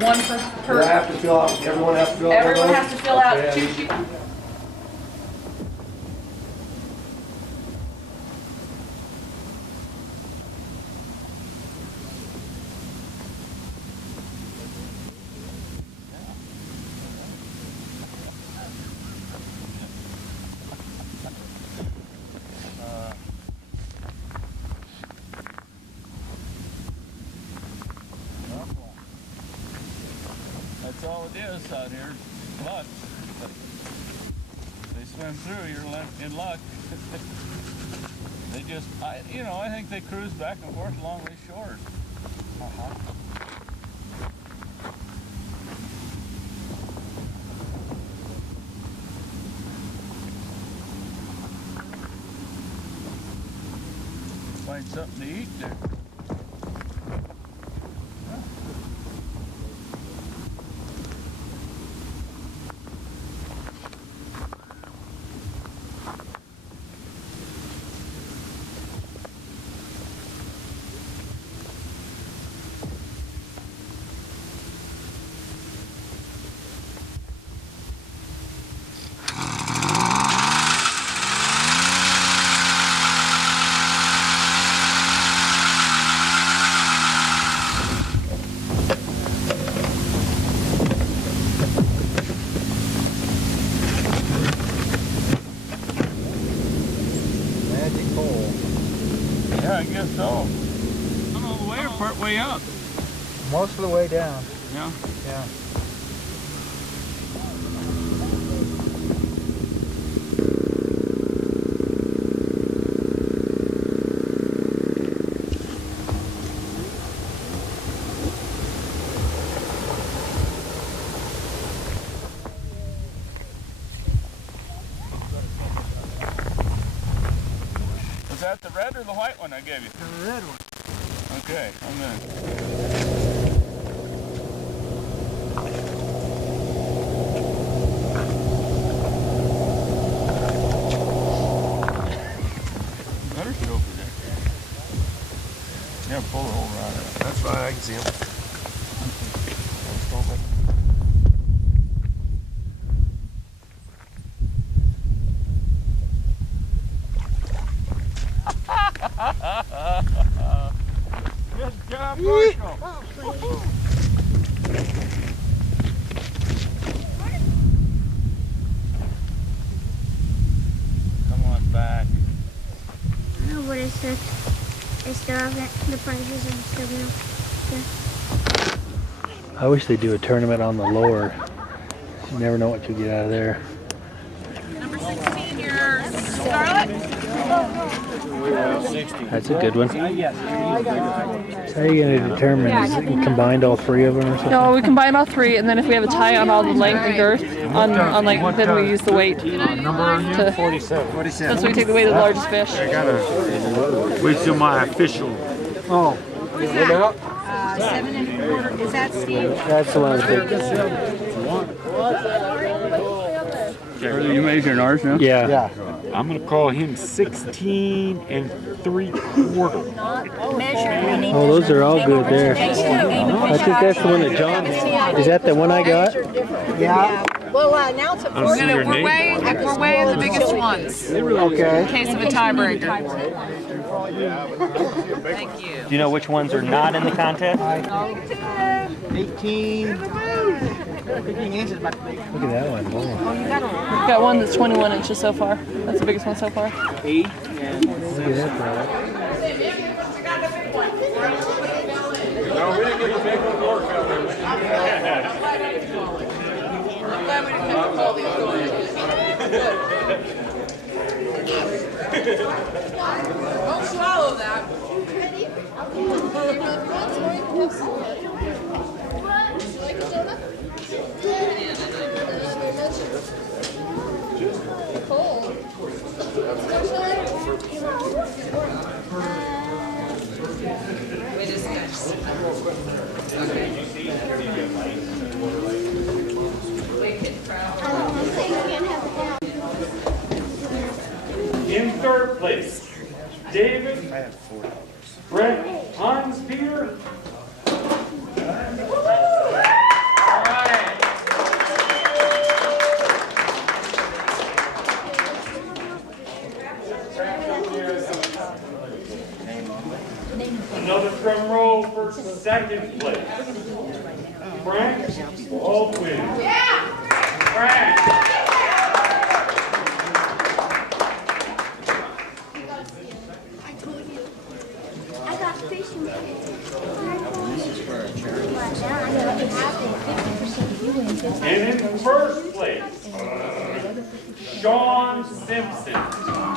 One per. I have to fill out. Everyone has to fill out. Everyone has to fill out Okay. 2 sheets. That's all it is out here, luck. They swim through, you're in luck. They just, I think they cruise back and forth along these shores. Find something to eat there. Yeah, I guess so. Not all the way or part way up? Most of the way down. Yeah. Yeah. Was that the red or the white one I gave you? The red one. Okay, I'm gonna. Better sit over there. Yeah, pull the whole rod out. That's fine. I can see him. Good job, Marshall. Come on back. No, but it's just, I still haven't, the prizes are still I wish they do a tournament on the lower. You never know what you'll get out of there. Number 16, your Scarlet. That's a good one. So how are you going to determine? Is it combined all three of them or something? No, we combine all 3, and then if we have a tie on all the length and girth, on like, then we use the weight. To, 47. that's when we take the weight of the largest fish. I gotta wait till my official. Oh, What's that? 7 1/4. Is that Steve? that's a lot of big. Are you measuring ours now? Yeah. I'm gonna call him 16 3/4. Oh, those are all good there. I think that's the one that John. Is that the one I got? Yeah. Well, now it's a I don't see your name. We're weighing the biggest ones Okay. in case of a tiebreaker. Thank you. Do you know which ones are not in the contest? 18. 15 inches about to be. Look at that one. Oh. We've got one that's 21 inches so far. That's the biggest one so far. Look at that. No, we didn't get the big one work out there. Don't swallow that. In third place, David Brett Hans Peter. Another drum roll for second place. Frank Baldwin. Frank. I got fishing. And in first place, Sean Simpson.